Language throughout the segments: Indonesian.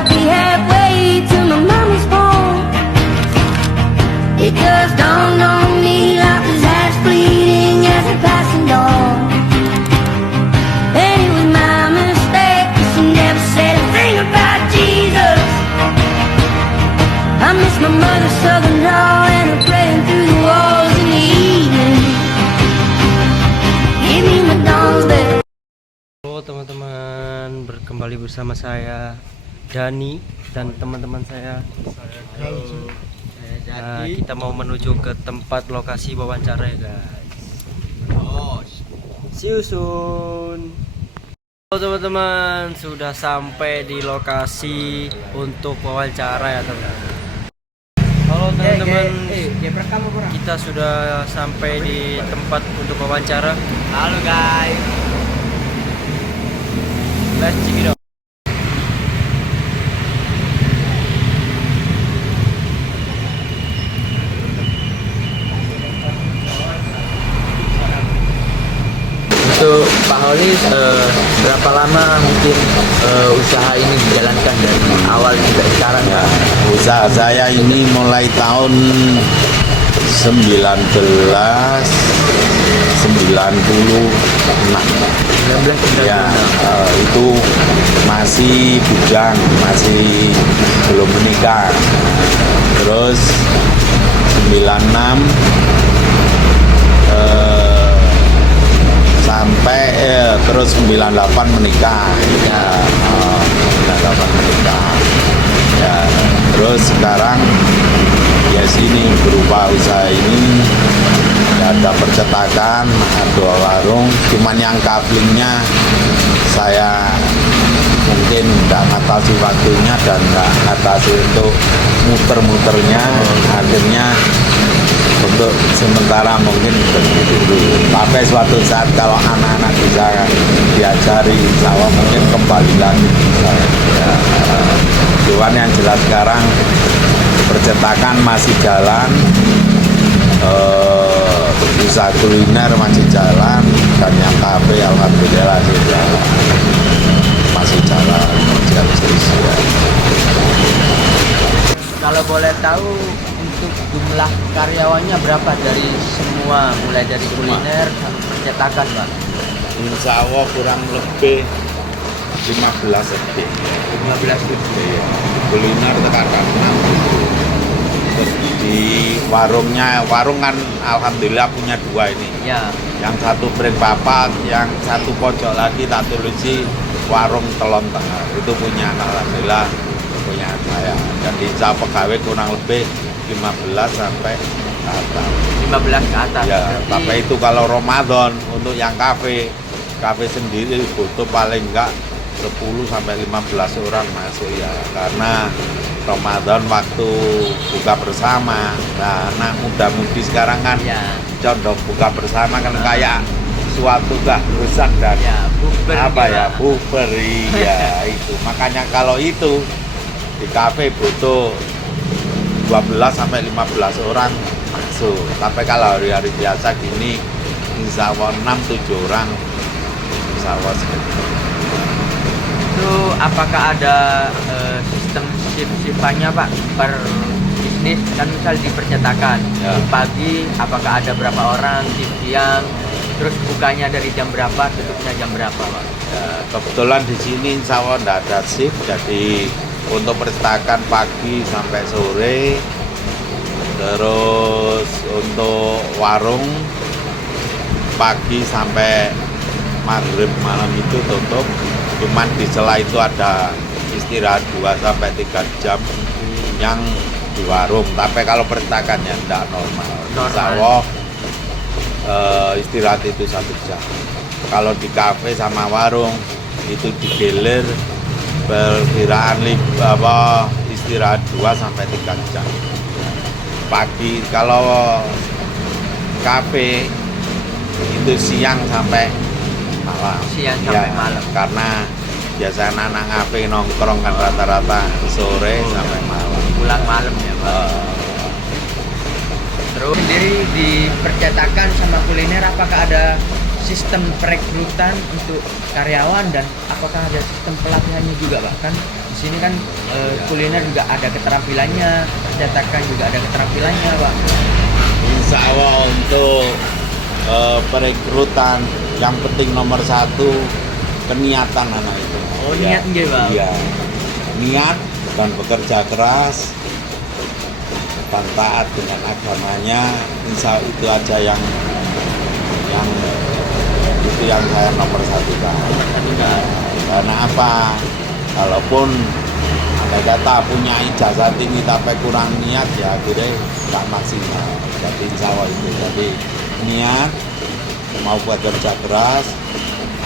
I'll be halfway to my mama's home. It just dawned on me like his eyes fleeting as a passing dawn. And it was my mistake, 'cause he never said a thing about Jesus. I miss my mother's southern drawl and her praying through the walls in the evening. Give me my dawn's bed. Halo teman-teman, kembali bersama saya Dani dan teman-teman saya. Nah, kita mau menuju ke tempat lokasi wawancara ya guys. See you soon. Halo teman-teman, sudah sampai di lokasi untuk wawancara ya teman-teman. Halo teman-teman, kita sudah sampai di tempat untuk wawancara. Halo guys. Let's check it out. Untuk Pak Holi, berapa lama mungkin usaha ini dijalankan dari awal hingga sekarang? Ya, usaha saya ini mulai tahun 1996. Ya, itu masih bujang, masih belum menikah. Terus 96 sampai terus 98 menikah ya, 98 menikah ya, terus sekarang ya sini berupa usaha ini ya, ada percetakan, ada warung, cuman yang kaplingnya saya mungkin nggak ngatasi waktunya dan nggak ngatasi untuk muter-muternya, akhirnya untuk sementara mungkin begitu dulu. Sampai suatu saat kalau anak-anak bisa diajari, insya Allah mungkin kembali lagi. Ya, cuman yang jelas sekarang percetakan masih jalan, usaha kuliner masih jalan, dan yang kafe alhamdulillah masih jalan. Ya. Kalau boleh tahu, untuk jumlah karyawannya berapa dari semua, mulai dari kuliner sampai percetakan, Pak? Insya Allah kurang lebih 15 lebih. 15 ribu. Kuliner tekan 6. Terus di warungnya, warung kan alhamdulillah punya 2 ini. Ya. Yang satu brand papat, yang satu pojok lagi tak tulisi warung telon tengah. Itu punya alhamdulillah punya saya. Jadi saya pegawai kurang lebih 15 sampai ke atas. 15 ke atas. Ya, Berarti tapi itu kalau Ramadan untuk yang kafe sendiri butuh paling enggak 10 sampai 15 orang masuk ya, karena Ramadan waktu buka bersama. Nah, anak muda-mudi sekarang kan ya, condong buka bersama kan kayak suatu gak rusak dan ya, bukber apa juga. ya, buber ya itu. Makanya kalau itu di kafe butuh 12 sampai 15 orang masuk. Tapi kalau hari-hari biasa gini insya Allah 6-7 orang insya Allah segitu. Itu apakah ada sistem shift-shiftannya, Pak, per bisnis? Kan misal di percetakan, Ya. shift pagi apakah ada berapa orang, shift siang, terus bukanya dari jam berapa, tutupnya jam berapa, Pak? Ya, kebetulan di sini insya Allah tidak ada shift, jadi untuk percetakan pagi sampai sore. Terus untuk warung pagi sampai maghrib malam itu tutup. Cuman di sela itu ada istirahat 2 sampai 3 jam yang di warung. Tapi kalau percetakannya tidak normal. Insya Allah istirahat itu 1 jam. Kalau di kafe sama warung itu digilir perkiraan istirahat 2 sampai 3 jam pagi. Kalau kafe itu siang sampai malam. Siang sampai malam. Karena biasa anak kafe nongkrong kan rata-rata sore sampai malam. Pulang malam ya, Pak. Terus sendiri di percetakan sama kuliner, apakah ada sistem perekrutan untuk karyawan dan apakah ada sistem pelatihannya juga, Pak? Kan di sini kan kuliner juga ada keterampilannya, percetakan juga ada keterampilannya, Pak. Insya Allah untuk perekrutan yang penting nomor satu keniatan anak itu. Oh, niat nggih, Pak. Iya, niat dan bekerja keras dan taat dengan agamanya. Insya Allah itu aja yang itu yang saya nomor satu kan. Karena apa? Kalaupun andai kata punya ijazah tinggi tapi kurang niat ya akhirnya nggak maksimal. Jadi insya Allah itu. Jadi niat, mau bekerja keras,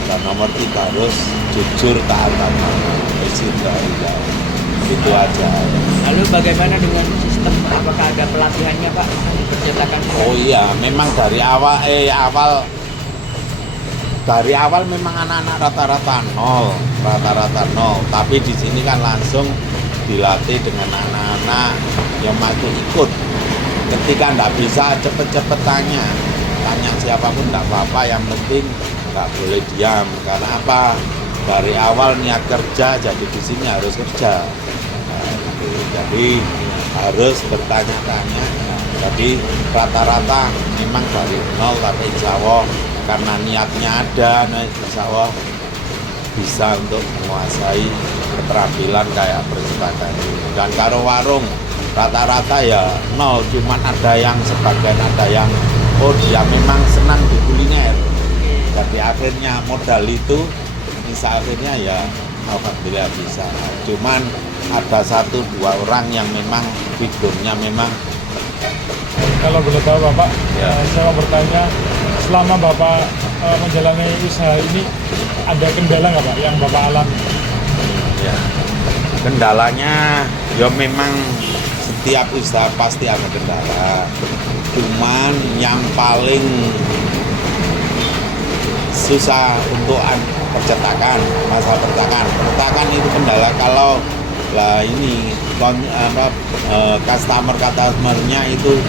dan nomor 3 harus jujur taat agama. Itu aja. Lalu bagaimana dengan sistem, apakah ada pelatihannya, Pak, di percetakan? Oh iya, memang dari awal memang anak-anak rata-rata nol. Tapi di sini kan langsung dilatih dengan anak-anak yang mau ikut. Ketika nggak bisa cepet-cepet tanya siapapun nggak apa-apa, yang penting nggak boleh diam. Karena apa? Dari awal niat kerja, jadi di sini harus kerja. Nah, gitu. Jadi harus bertanya-tanya. Jadi rata-rata memang dari nol, tapi insya Allah karena niatnya ada, nah insya Allah bisa untuk menguasai keterampilan kayak percetakan. Dan kalau warung rata-rata ya nol, cuman ada yang sebagian, ada yang dia memang senang di kuliner. Jadi akhirnya modal itu bisa akhirnya ya alhamdulillah bisa. Cuman ada 1-2 orang yang memang figurnya memang. Kalau boleh tahu Bapak, Ya. saya mau bertanya, selama Bapak menjalani usaha ini, ada kendala nggak Pak yang Bapak alami? Ya. Kendalanya ya memang setiap usaha pasti ada kendala. Cuman yang paling susah untuk percetakan, masalah percetakan itu kendala. Kalau lah ini customernya itu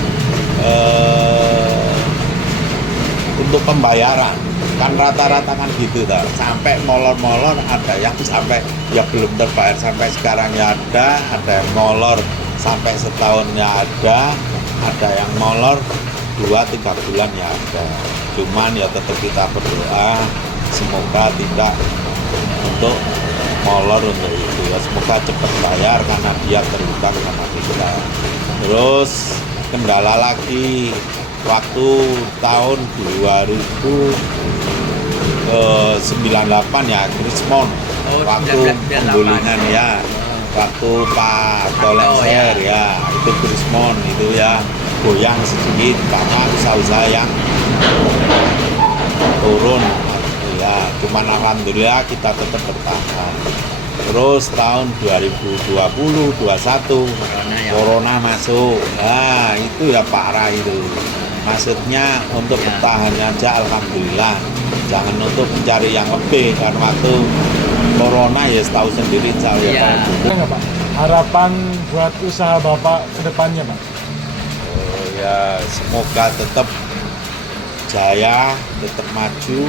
untuk pembayaran kan rata-rata kan gitu dah. Sampai molor-molor ada yang sampai ya belum terbayar sampai sekarang ya ada yang molor sampai setahun ya ada yang molor 2-3 bulan ya ada. Cuman ya tetap kita berdoa semoga tidak untuk molor untuk itu ya, semoga cepat bayar karena dia terhutang sama kita. Terus kendala lagi waktu tahun 2098 ya Krismon, waktu 1998. penggulingan ya, waktu Pak Tolenser ya itu Krismon itu ya goyang sedikit karena usaha-usaha yang turun ya, cuman alhamdulillah kita tetap bertahan. Terus tahun 2020-21 corona masuk, nah itu ya parah itu. Maksudnya untuk bertahan aja alhamdulillah, jangan untuk mencari yang lebih karena waktu corona ya tahu sendiri saya Iya. Ada nggak Pak harapan buat usaha Bapak ke depannya Pak? Oh, ya semoga tetap jaya, tetap maju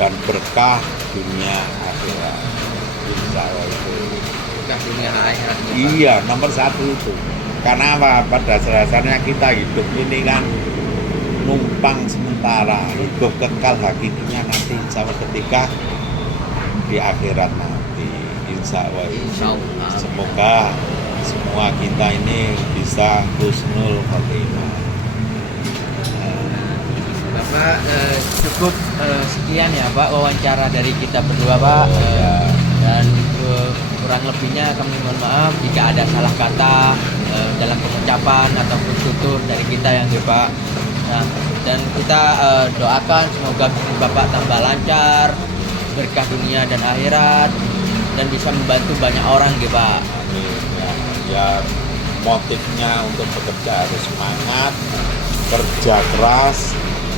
dan berkah dunia akhirat. Insya Allah itu. Berkah dunia akhirat. Iya, nomor 1 itu. Karena apa? Pada dasarnya kita hidup ini kan numpang sementara, hidup kekal hakikinya nanti insya Allah ketika di akhirat nanti. Insya Allah. Insya Allah. Semoga semua kita ini bisa husnul khotimah. Bapak cukup sekian ya Pak wawancara dari kita berdua Pak. Dan kurang lebihnya kami mohon maaf jika ada salah kata dalam pengucapan ataupun tutur dari kita yang Pak. Nah, dan kita doakan semoga Bapak tambah lancar, berkah dunia dan akhirat, dan bisa membantu banyak orang Pak. Amin. Ya, motifnya untuk bekerja harus semangat, kerja keras,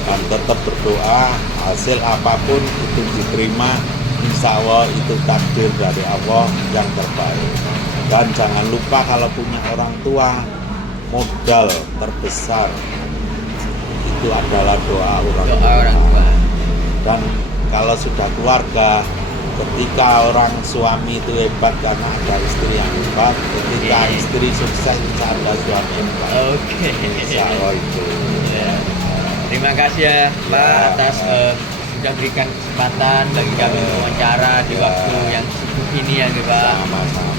dan tetap berdoa. Hasil apapun itu diterima, insya Allah itu takdir dari Allah yang terbaik. Dan jangan lupa kalau punya orang tua, modal terbesar itu adalah doa orang tua. Doa orang tua. Dan kalau sudah keluarga, Ketika orang suami itu hebat karena ada istri yang hebat, ketika Oke. istri sukses ada suami hebat. Oke. Insya Allah itu. Ya. Terima kasih ya Pak Ya. atas sudah berikan kesempatan bagi kami wawancara di Ya. waktu yang sibuk ini ya Pak. Sama-sama.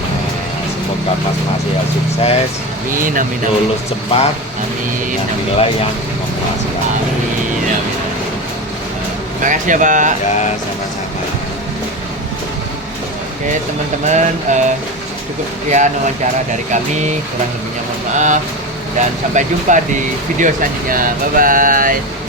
Semoga Mas ya sukses, Amin amin amin. lulus cepat, Amin dengan amin. nilai yang memuaskan. Amin amin. Terima kasih ya Pak. Ya, sama-sama. Oke teman-teman, cukup sekian wawancara dari kami, kurang lebihnya mohon maaf, dan sampai jumpa di video selanjutnya. Bye bye.